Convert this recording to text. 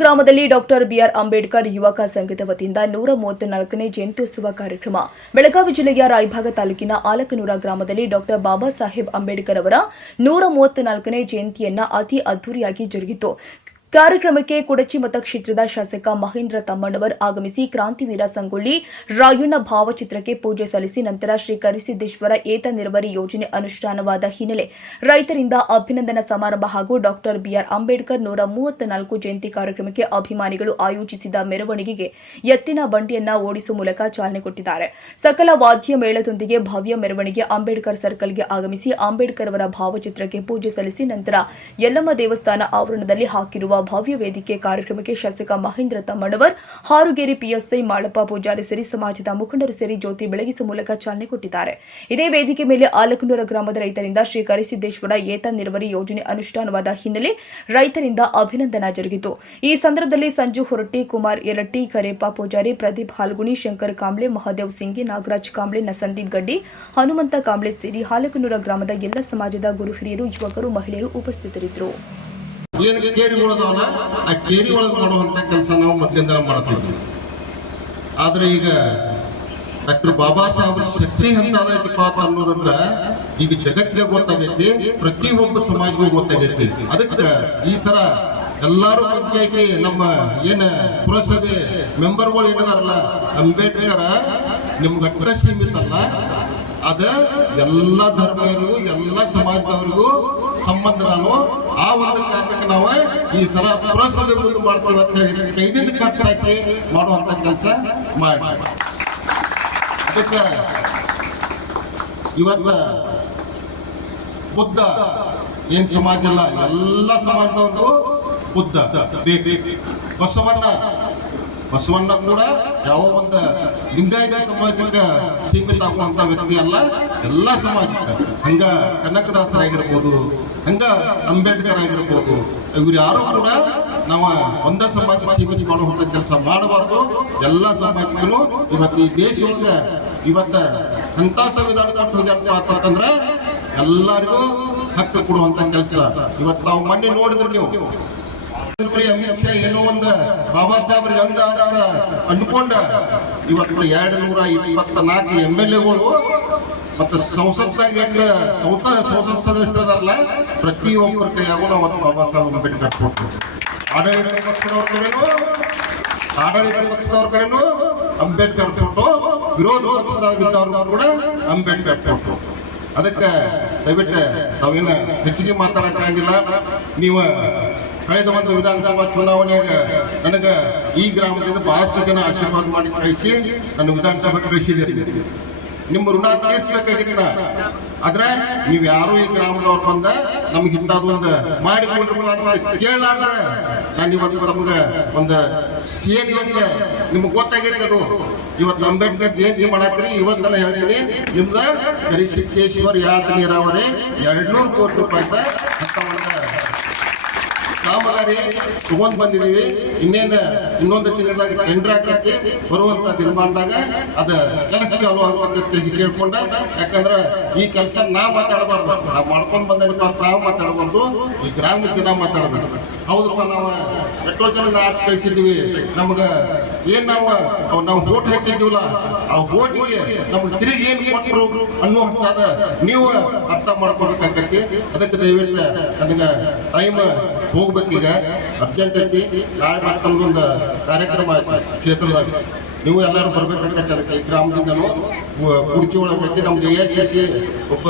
ಗ್ರಾಮದಲ್ಲಿ doctor B R Ambedkar ಯುವಕ ಸಂಘದ ವತಿಯಿಂದ ನೂರ ಮೂವತ್ನಾಲ್ಕನೇ ಜಯಂತ್ಯೋತ್ಸವ ಕಾರ್ಯಕ್ರಮ. ಬೆಳಗಾವಿ ಜಿಲ್ಲೆಯ ರಾಯಭಾಗ ತಾಲೂಕಿನ ಆಲಕನೂರ ಗ್ರಾಮದಲ್ಲಿ ಡಾಕ್ಟರ್ ಬಾಬಾ ಸಾಹೇಬ್ ಅಂಬೇಡ್ಕರ್ ಅವರ ನೂರ ಮೂವತ್ನಾಲ್ಕನೇ ಜಯಂತಿಯನ್ನ ಅತಿ ಅದ್ದೂರಿಯಾಗಿ ಜರುಗಿತು. ಕಾರ್ಯಕ್ರಮಕ್ಕೆ ಕೊಡಚಿ ಮತಕ್ಷೇತ್ರದ ಶಾಸಕ ಮಹೇಂದ್ರ ತಮ್ಮಣ್ಣವರ್ ಆಗಮಿಸಿ ಕ್ರಾಂತಿವೀರ ಸಂಗೊಳ್ಳಿ ರಾಯಣ್ಣ ಭಾವಚಿತ್ರಕ್ಕೆ ಪೂಜೆ ಸಲ್ಲಿಸಿ ನಂತರ ಶ್ರೀ ಕರಿಸಿದ್ದೇಶ್ವರ ಏತ ನಿರ್ವರಿ ಯೋಜನೆ ಅನುಷ್ಠಾನವಾದ ಹಿನ್ನೆಲೆ ರೈತರಿಂದ ಅಭಿನಂದನಾ ಸಮಾರಂಭ ಹಾಗೂ ಡಾಕ್ಟರ್ ಬಿಆರ್ ಅಂಬೇಡ್ಕರ್ ನೂರ ಮೂವತ್ನಾಲ್ಕು ಜಯಂತಿ ಕಾರ್ಯಕ್ರಮಕ್ಕೆ ಅಭಿಮಾನಿಗಳು ಆಯೋಜಿಸಿದ ಮೆರವಣಿಗೆಗೆ ಎತ್ತಿನ ಬಂಡಿಯನ್ನ ಓಡಿಸುವ ಮೂಲಕ ಚಾಲನೆ ಕೊಟ್ಟಿದ್ದಾರೆ. ಸಕಲ ವಾದ್ಯ ಮೇಳದೊಂದಿಗೆ ಭವ್ಯ ಮೆರವಣಿಗೆ ಅಂಬೇಡ್ಕರ್ ಸರ್ಕಲ್ಗೆ ಆಗಮಿಸಿ ಅಂಬೇಡ್ಕರ್ ಅವರ ಭಾವಚಿತ್ರಕ್ಕೆ ಪೂಜೆ ಸಲ್ಲಿಸಿ ನಂತರ ಯಲ್ಲಮ್ಮ ದೇವಸ್ಥಾನ ಆವರಣದಲ್ಲಿ ಹಾಕಿರುವ ಭವ್ಯ ವೇದಿಕೆ ಕಾರ್ಯಕ್ರಮಕ್ಕೆ ಶಾಸಕ ಮಹೇಂದ್ರ ತಮ್ಮಣ್ಣವರ್, ಹಾರುಗೇರಿ ಪಿಎಸ್ಐ ಮಾಳಪ್ಪ ಪೂಜಾರಿ ಸೇರಿ ಸಮಾಜದ ಮುಖಂಡರು ಸೇರಿ ಜ್ಯೋತಿ ಬೆಳಗಿಸುವ ಮೂಲಕ ಚಾಲನೆ ಕೊಟ್ಟಿದ್ದಾರೆ. ಇದೇ ವೇದಿಕೆ ಮೇಲೆ ಆಲಕನೂರ ಗ್ರಾಮದ ರೈತರಿಂದ ಶ್ರೀ ಕರಿಸಿದ್ದೇಶ್ವರ ಏತ ನಿರ್ವರಿ ಯೋಜನೆ ಅನುಷ್ಠಾನವಾದ ಹಿನ್ನೆಲೆ ರೈತರಿಂದ ಅಭಿನಂದನಾ ಜರುಗಿತು. ಈ ಸಂದರ್ಭದಲ್ಲಿ ಸಂಜು ಹೊರಟ್ಟಿ, ಕುಮಾರ್ ಯಲಟ್ಟಿ ಕರೇಪ ಪೂಜಾರಿ, ಪ್ರದೀಪ್ ಹಾಲ್ಗುಣಿ, ಶಂಕರ್ ಕಾಂಬ್ಳೆ, ಮಹಾದೇವ್ ಸಿಂಗಿ, ನಾಗರಾಜ್ ಕಾಂಬ್ಳೆ ನ ಸಂದೀಪ್ ಗಡ್ಡಿ, ಹನುಮಂತ ಕಾಂಬ್ಳೆ ಸೇರಿ ಹಾಲಕನೂರ ಗ್ರಾಮದ ಎಲ್ಲ ಸಮಾಜದ ಗುರು ಹಿರಿಯರು, ಯುವಕರು, ಮಹಿಳೆಯರು ಉಪಸ್ಥಿತರಿದ್ದರು. ಏನು ಕೇರಿಗಳದಾವಲ್ಲ ಆ ಕೇರಿ ಒಳಗೆ ಮಾಡುವಂಥ ಕೆಲಸ ನಾವು ಮೊದಲಿಂದ ಮಾಡ್ತಿದ್ವಿ. ಆದ್ರೆ ಈಗ ಡಾಕ್ಟರ್ ಬಾಬಾ ಸಾಹೇಬ್ ಶಕ್ತಿ ಅಂತ ಅದೈತಿಪ್ಪ ಅಂತ ಅನ್ನೋದಂದ್ರ ಈಗ ಜಗತ್ತಿಗೆ ಗೊತ್ತಾಗೈತಿ ಪ್ರತಿಯೊಬ್ಬ ಸಮಾಜಗೂ ಗೊತ್ತಾಗೈತಿ. ಅದಕ್ಕೆ ಈ ಸರ ಎಲ್ಲಾರು ಪಂಚಾಯತಿ ನಮ್ಮ ಏನ ಪುರಸಭೆ ಮೆಂಬರ್ಗಳು ಏನದಾರಲ್ಲ, ಅಂಬೇಡ್ಕರ್ ನಿಮ್ಗೆ ಅಟ್ಟ ಸೀಮಿತ ಅಲ್ಲ. ಅದ ಎಲ್ಲ ಧರ್ಮರಿಗೂ ಎಲ್ಲ ಸಮಾಜದವರಿಗೂ ಸಂಬಂಧ ನಾವು ಆ ಒಂದು ಕಾರಣಕ್ಕೆ ನಾವು ಈ ಸಲ ಪುರಸಭೆ ಮುಂದೆ ಮಾಡ್ತೀವಿ ಅಂತ ಹೇಳಿ ಕೈದಿಂದ ಖರ್ಚು ಹಾಕಿ ಮಾಡುವಂತ ಕೆಲಸ ಮಾಡಿ. ಅದಕ್ಕೆ ಇವತ್ತ ಬುದ್ಧ ಏನ್ ಸಮಾಜ ಇಲ್ಲ, ಎಲ್ಲ ಸಮಾಜದವ್ರಿಗೂ ಬುದ್ಧ. ಬಸವಣ್ಣ ಬಸವಣ್ಣ ಕೂಡ ಯಾವ ಒಂದು ಲಿಂಗಾಯತ ಸಮಾಜಕ್ಕೆ ಸೀಮಿತ ಆಗುವಂತ ವ್ಯಕ್ತಿ ಅಲ್ಲ, ಎಲ್ಲ ಸಮಾಜಕ್ಕೆ. ಹಂಗ ಕನಕದಾಸರಾಗಿರ್ಬೋದು, ಹಂಗ ಅಂಬೇಡ್ಕರ್ ಆಗಿರ್ಬೋದು. ಇವ್ರು ಯಾರು ಕೂಡ ನಾವು ಒಂದ ಸಮಾಜಕ್ಕೆ ಸೀಮಿತ ಮಾಡುವಂತ ಕೆಲಸ ಮಾಡಬಾರ್ದು. ಎಲ್ಲ ಸಮಾಜಕ್ಕೂ ಇವತ್ತು ಈ ದೇಶದೊಳಗ ಇವತ್ತ ಅಂತ ಸಂವಿಧಾನ ಅಂತಂದ್ರೆ ಎಲ್ಲರಿಗೂ ಹಕ್ಕು ಕೊಡುವಂತ ಕೆಲಸ. ಇವತ್ತು ನಾವು ಮೊನ್ನೆ ನೋಡಿದ್ರೆ ನೀವು. ಅಮಿತ್ ಶಾ ಏನೋ ಒಂದು ಬಾಬಾ ಸಾಹೇಬ್ರಿಗೆ ಅಂದ ಅಂದ್ಕೊಂಡ ಇವತ್ತು ಎರಡು ನೂರ ಇಪ್ಪತ್ತ ನಾಲ್ಕು ಎಂ ಎಲ್ ಎಗಳು ಮತ್ತು ಸಂಸತ್ನಾಗ ಸೌತ ಸಂಸತ್ ಸದಸ್ಯರಲ್ಲ ಪ್ರತಿಯೊಬ್ಬರ ಕೈಯಾಗೂ ನಾವು ಬಾಬಾ ಸಾಹೇಬ್ ಅಂಬೇಡ್ಕರ್ ಕೊಟ್ಟು ಆಡಳಿತ ಪಕ್ಷದವ್ರ ಆಡಳಿತ ಪಕ್ಷದವ್ರ ಕಡೆನೂ ಅಂಬೇಡ್ಕರ್ ಕೊಟ್ಟು, ವಿರೋಧ ಪಕ್ಷದಾಗಿದ್ದವ್ರನ್ನ ಕೂಡ ಅಂಬೇಡ್ಕರ್ ಕೊಟ್ಟು ಅದಕ್ಕೆ ದಯವಿಟ್ಟು ನಾವೇನ ಹೆಚ್ಚಿಗೆ ಮಾತಾಡಕ್ಕಾಗಿಲ್ಲ. ನೀವು ಕಳೆದ ಒಂದು ವಿಧಾನಸಭಾ ಚುನಾವಣೆಯಾಗ ನನಗೆ ಈ ಗ್ರಾಮದಿಂದ ಬಹಳಷ್ಟು ಜನ ಆಶೀರ್ವಾದ ಮಾಡಿ ಕಳಿಸಿ ನನ್ನ ವಿಧಾನಸಭೆಗೆ ಕಳಿಸಿದ್ದೀರಿ. ನಿಮ್ಮ ಋಣ ತೀರಿಸಬೇಕಾಗಿತ್ತ ಆದ್ರೆ ನೀವು ಯಾರು ಈ ಗ್ರಾಮದವ್ರು ಬಂದ ನಮ್ಗೆ ಇಂಥದ್ದೊಂದು ಮಾಡಿ ಕೇಳಲಾರ್ದ ನಾನು ಇವತ್ತು ನಮ್ಗೆ ಒಂದು ಸೇರಿ ಒಂದು ನಿಮ್ಗೆ ಅದು. ಇವತ್ತು ಅಂಬೇಡ್ಕರ್ ಜಯಂತಿ ಮಾಡತ್ರಿ ಇವತ್ತನ ಹೇಳ್ತೀನಿ, ನಿಮ್ದ ಕರಿಸಿದ್ದೇಶ್ವರ್ ಯಾತ ನೀರಾವರಿ ಎರಡ್ನೂರು ಕೋಟಿ ರೂಪಾಯಿ ಒಂದು ಕಾಮಗಾರಿ ತಗೊಂಡ್ ಬಂದಿದ್ದೀವಿ. ಇನ್ನೇನು ಇನ್ನೊಂದು ತಿಂಗಳಾಗಿ ಟೆಂಡರ್ ಹಾಕತ್ತಿ ಬರುವಂತ ದಿನಮಾನದಾಗ ಅದ ಕೆಲಸ ಚಾಲು ಆಗುವಂತ ಕೇಳ್ಕೊಂಡ. ಯಾಕಂದ್ರ ಈ ಕೆಲಸ ನಾ ಮಾತಾಡಬಾರ್ದು. ನಾವು ಮಾಡ್ಕೊಂಡ್ ಬಂದನಿಪ್ಪ ತಾವು ಮಾತಾಡಬಾರ್ದು. ಈ ಗ್ರಾಮ ಜನ ಮಾತಾಡಬೇಕು. ಹೌದಪ್ಪ, ನಾವು ಎಷ್ಟೋ ಜನ ಆರ್ಸ್ ಕಳಿಸಿದ್ವಿ ನಮಗ ಏನ್ ನಾವು ನಾವು ಓಟ್ ಹಾಕಿದ್ವಲ್ಲ ಆ ವೋಟಿಗೆ ನಮ್ಗೆ ತಿರುಗಿ ಏನ್ ಕೊಟ್ಟರು ಅನ್ನುವಂಥದ ನೀವು ಅರ್ಥ ಮಾಡ್ಕೊಬೇಕಾಗತ್ತೆ. ಅದಕ್ಕೆ ದಯವಿಟ್ಟು ನನಗೆ ಟೈಮ್ ಹೋಗ್ಬೇಕೀಗ ಅರ್ಜೆಂಟ್ ಐತಿ. ನಾಳೆ ಮತ್ತೊಂದೊಂದು ಕಾರ್ಯಕ್ರಮ ಐತಿ ಕ್ಷೇತ್ರದಾಗ ನೀವು ಎಲ್ಲರೂ ಬರ್ಬೇಕಾಗತ್ತೆ ಗ್ರಾಮದಿಂದನೂ ಕುರ್ಚಿ ಒಳಗೆ ನಮ್ದು ಎ ಸಿ ಸಿ ಒಬ್ಬ